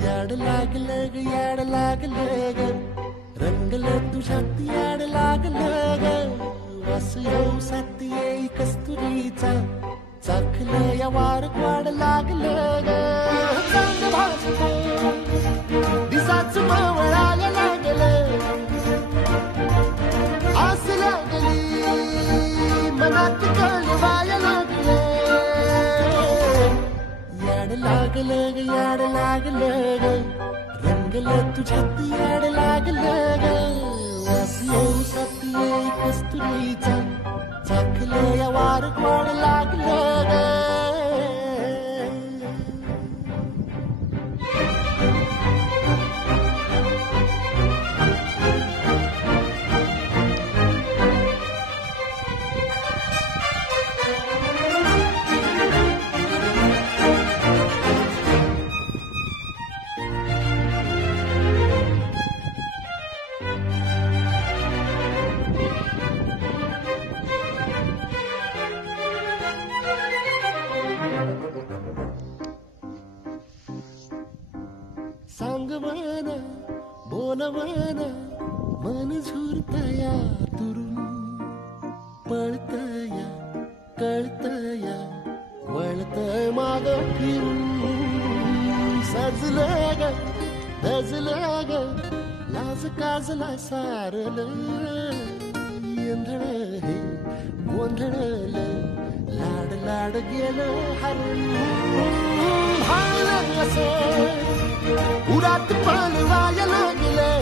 याड लागलं ग याड लागलं ग रंगलं तुझ्यात याड लागलं ग वास येऊ साथ येई कस्तुरीचा चाखलं या वार वाड लागलं ग चांग भाजलं दिसाच मवळायला लागलं आस लागली मनात कळवायला लागलं याड लागलं ग याड लागलं ग रंगलं तुझ्यात याड लागलं ग वास येऊ साथ येई कस्तुरीचा चाखलं या वार वाड लागलं ग सांगवान बोलवान मन झुरतया तुरून पळतया कळतया वळतय माग फिरून सजलं ग दजलं ग लाज काजला सारलं येंधळ हे गोंधळलं लाड लाड गेलं हरून भाळलं असं उरात पालवायला लागलं